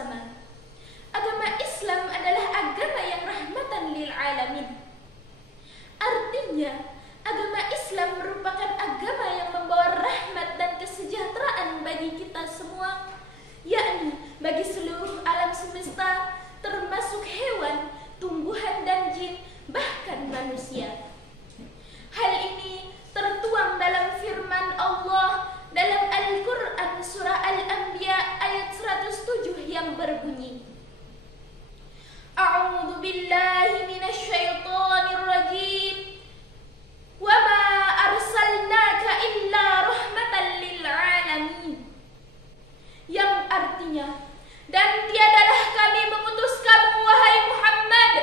bersama. Agama Islam adalah agama yang rahmatan lil alamin. Artinya, agama Islam merupakan agama yang membawa rahmat dan kesejahteraan bagi kita semua, yakni bagi seluruh alam semesta, termasuk hewan, tumbuhan dan jin, bahkan manusia. Hal ini tertuang dalam firman Allah dalam Al-Quran surah Al-Anbiya ayat 107 yang berbunyi, A'udzu billahi minasyaitonir rajim. Wa ma arsalnaka illa rahmatan lil alamin. Yang artinya, dan tiadalah kami mengutus kamu wahai Muhammad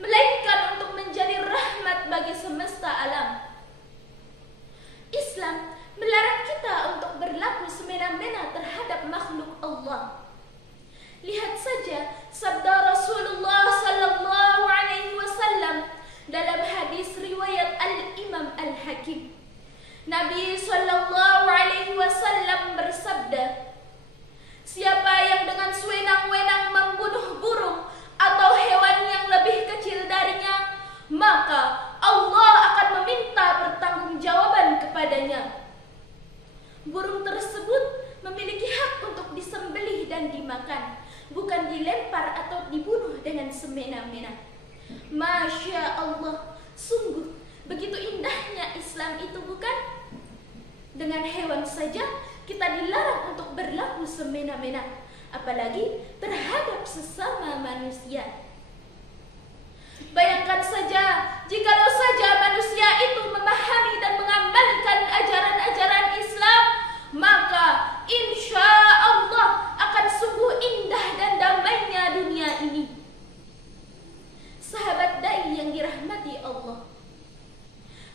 melainkan untuk menjadi rahmat bagi semesta alam. Islam melarang kita untuk berlaku semena-mena terhadap makhluk Allah. Lihat saja sabda Rasulullah sallallahu alaihi wasallam dalam hadis riwayat Al-Imam Al-Hakim. Nabi sallallahu alaihi wasallam bersabda, siapa yang dengan sewenang-wenang membunuh burung atau hewan yang lebih kecil darinya, maka Allah akan meminta pertanggungjawaban kepadanya. Burung tersebut memiliki hak untuk disembelih dan dimakan, bukan dilempar atau dibunuh dengan semena-mena. Masya Allah, sungguh begitu indahnya Islam itu, bukan? Dengan hewan saja kita dilarang untuk berlaku semena-mena, apalagi terhadap sesama manusia. Bayangkan saja, jikalau saja manusia itu memahami dan mengamalkan ajaran-ajaran Islam, maka insya Allah akan sungguh indah dan damainya dunia ini. Sahabat dai yang dirahmati Allah,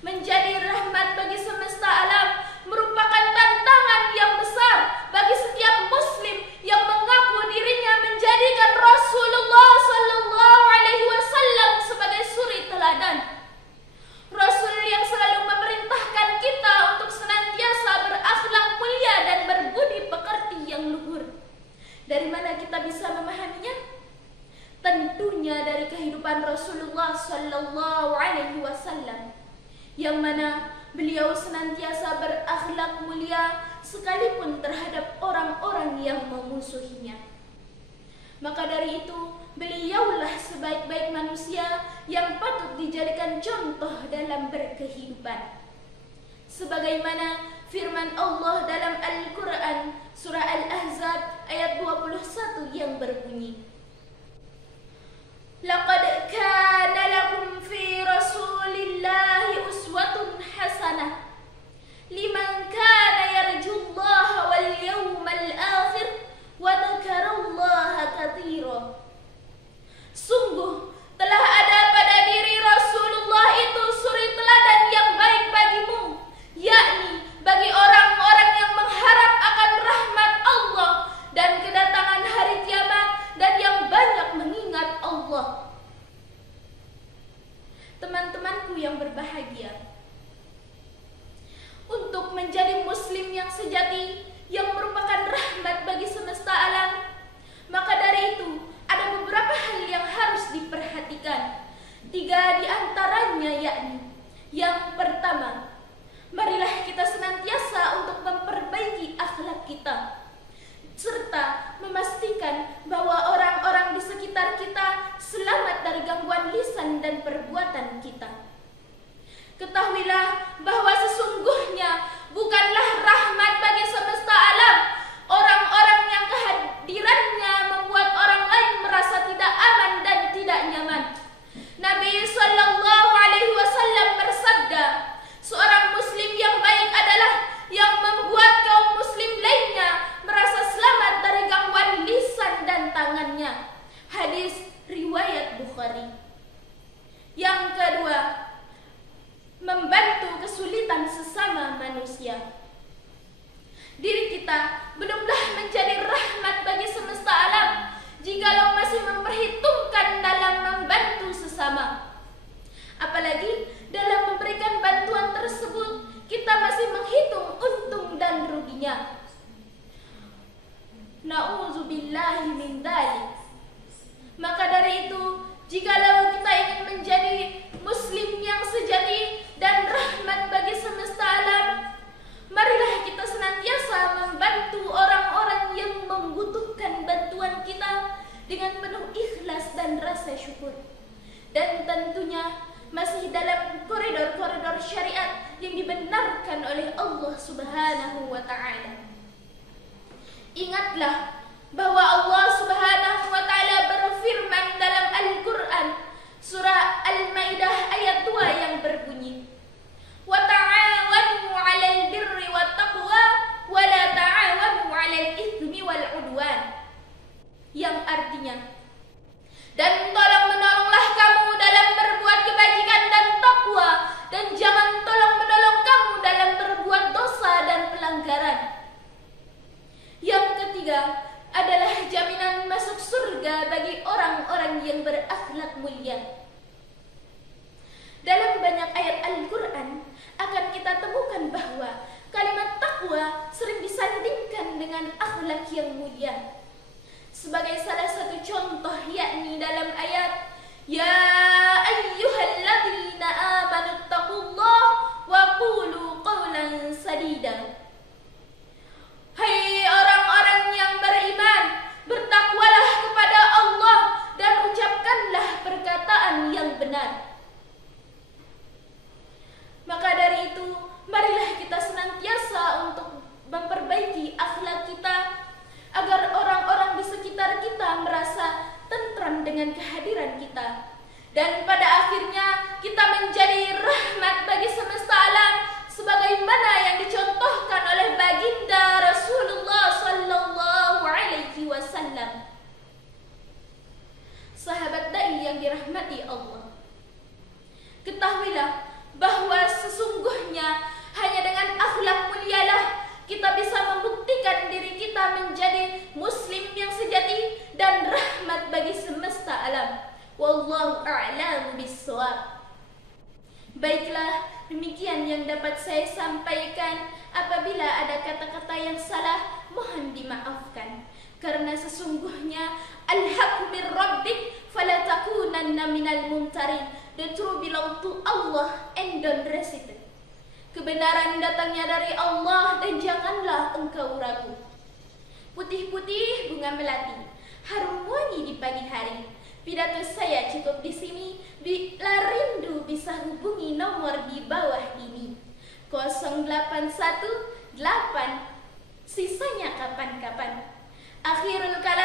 menjadi rahmat bagi semesta alam merupakan tantangan yang besar bagi setiap muslim yang mengaku dirinya menjadikan Rasulullah sallallahu alaihi wasallam sebagai suri teladan. Rasul yang selalu memerintahkan kita untuk senantiasa berakhlak mulia dan berbudi pekerti yang luhur. Dari mana kita bisa memahaminya? Tentunya dari kehidupan Rasulullah sallallahu alaihi wasallam, yang mana beliau senantiasa berakhlak mulia sekalipun terhadap orang-orang yang memusuhinya. Maka dari itu, beliaulah sebaik-baik manusia yang patut dijadikan contoh dalam berkehidupan. Sebagaimana firman Allah dalam Al-Quran surah Al-Ahzab ayat 21 yang berbunyi, Laqad kana lakum fi Rasulillahi uswatun hasanah liman kana yarjullaha wal yawmal akhir wa dzakarallaha katsira. Sungguh telah ada pada diri Rasulullah itu suri teladan yang baik bagimu, yakni bagi orang-orang yang mengharap akan rahmat Allah dan kedatangan hari kiamat dan yang banyak mengingat Allah. Teman-temanku yang berbahagia, untuk menjadi muslim yang sejati yang merupakan rahmat bagi semesta alam, maka dari itu ada beberapa hal yang harus diperhatikan. 3 di antaranya yakni, yang pertama, marilah kita senantiasa untuk memperbaiki akhlak kita, serta memastikan bahwa orang-orang di sekitar kita selamat dari gangguan lisan dan perbuatan kita. Ketahuilah bahwa sesungguhnya bukanlah rahmat bagi semesta alam orang-orang yang kehadirannya membuat orang lain merasa tidak aman dan tidak nyaman. Nabi sallallahu alaihi wasallam bersabda, seorang muslim yang baik adalah yang membuat kaum muslim lainnya merasa selamat dari gangguan lisan dan tangannya. Hadis riwayat Bukhari. Yang kedua, membantu kesulitan sesama manusia. Diri kita belumlah menjadi rahmat bagi semesta alam jikalau masih memperhitungkan dalam membantu sesama. Apalagi dalam memberikan bantuan tersebut kita masih menghitung untung dan ruginya. Na'udzubillahi min dzalik. dan tentunya masih dalam koridor-koridor syariat yang dibenarkan oleh Allah Subhanahu wa Ta'ala. Ingatlah bahwa Allah Subhanahu wa Ta'ala berfirman dalam Al-Quran, surah Al-Maidah ayat 2 yang berbunyi, "Wa ta'awanu 'alal birri wat taqwa wa la ta'awanu 'alal itsmi wal 'udwan." Yang artinya, dan tolong-menolonglah kamu dalam berbuat kebajikan dan takwa, dan jangan tolong-menolong kamu dalam berbuat dosa dan pelanggaran. Yang ketiga adalah jaminan masuk surga bagi orang-orang yang berakhlak mulia. Dalam banyak ayat Al-Quran akan kita temukan bahwa kalimat takwa sering disandingkan dengan akhlak yang mulia. Sebagai salah satu contoh yakni dalam ayat, "Ya ayyuhalladzina amanu taqullaha wa qulu qawlan sadida." Hai orang-orang yang beriman, bertakwalah kepada Allah dan ucapkanlah perkataan yang benar. Maka dari itu, marilah kita senantiasa untuk memperbaiki akhlak kita agar orang-orang di sekitar kita merasa tentram dengan kehadiran kita, dan pada akhirnya kita menjadi rahmat bagi semesta alam sebagaimana yang dicontohkan oleh baginda Rasulullah sallallahu alaihi wasallam. Sahabat dai yang dirahmati Allah, ketahuilah bahwa sesungguhnya hanya dengan akhlak mulialah kita bisa membuktikan diri kita menjadi muslim yang sejati dan rahmat bagi semesta alam. Wallahu a'lamu bissawab. Baiklah, demikian yang dapat saya sampaikan. Apabila ada kata-kata yang salah, mohon dimaafkan. Karena sesungguhnya al-haqqu min rabbik fala takunanna minal mumtarin. The truth belong to Allah and don't resist it. Kebenaran datangnya dari Allah dan janganlah engkau ragu. Putih-putih bunga melati, harum wangi di pagi hari. Pidato saya cukup di sini. Bila rindu bisa hubungi nomor di bawah ini, 0818, sisanya kapan-kapan. Akhirul kalam.